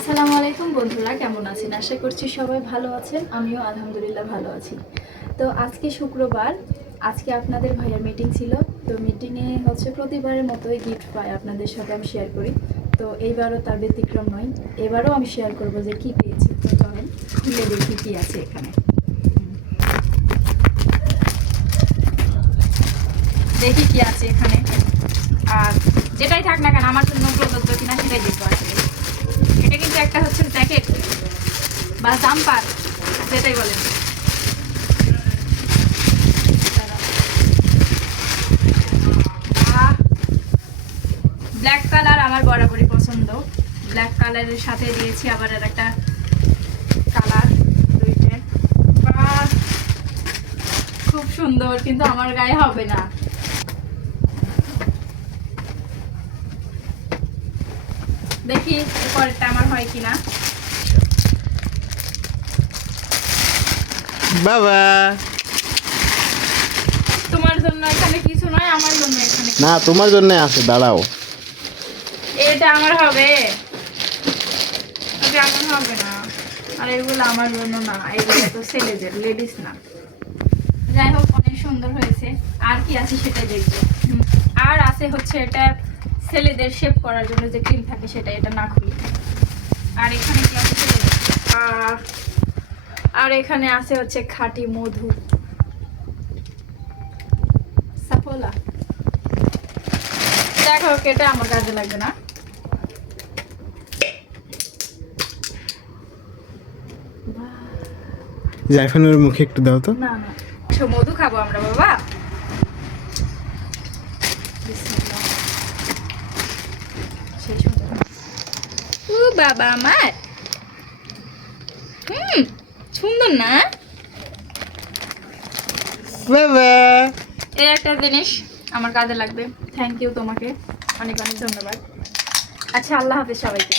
আসসালামু আলাইকুম বন্ধুরা, কেমন আছেন? আশা করছি সবাই ভালো আছেন। আমিও আলহামদুলিল্লাহ ভালো আছি। তো আজকে শুক্রবার, আজকে আপনাদের ভাইয়ার মিটিং ছিল। তো মিটিংয়ে হচ্ছে প্রতিবারের মতোই গিফট পাই, আপনাদের সাথে আমি শেয়ার করি। তো এইবারও তার ব্যতিক্রম নয়, এবারও আমি শেয়ার করব যে কি পেয়েছি। তো চলেন খুলে দেখি কি আছে এখানে। দেখি কি আছে এখানে, আর যেটাই থাক না কেন আমার জন্য প্রযোজ্য কিনা সেটাই দেখবো। আসলে এটা কিন্তু একটা হচ্ছে জ্যাকেট বা জাম্পার, যেটাই বলেন। ব্ল্যাক কালার আমার বরাবরই পছন্দ। ব্ল্যাক কালারের সাথে দিয়েছি আবার আর একটা কালার, দুইটা। খুব সুন্দর, কিন্তু আমার গায়ে হবে না। দেখি পরেরটা আমার হয় কিনা। বাবা, তোমার জন্য এখানে কিছু নয়, আমার জন্য এখানে না তোমার জন্য আছে, দাঁড়াও। এটা আমার হবে, আমার হবে না। আর এগুলো আমার জন্য না, এগুলো তো ছেলেদের, লেডিস না। যাই হোক, অনেক সুন্দর হয়েছে। আর কি আছে সেটাই দেখবো। আর আছে হচ্ছে এটা ছেলেদের শেভ করার জন্য যে ক্রিম থাকে সেটা, এটা না খুলি। আর এখানে কি আছে আর এখানে আছে হচ্ছে খাঁটি মধু, সাফোলা। দেখো, এটা আমার কাজে লাগবে না। জাইফানের মুখে একটু দাও তো। না না, মধু খাবো আমরা বাবা। ও বাবা আমার, সুন্দর না? বাবা, এই একটা জিনিস আমার কাজে লাগবে। থ্যাংক ইউ তোমাকে, অনেক অনেক ধন্যবাদ। আচ্ছা, আল্লাহ হাফেজ সবাইকে।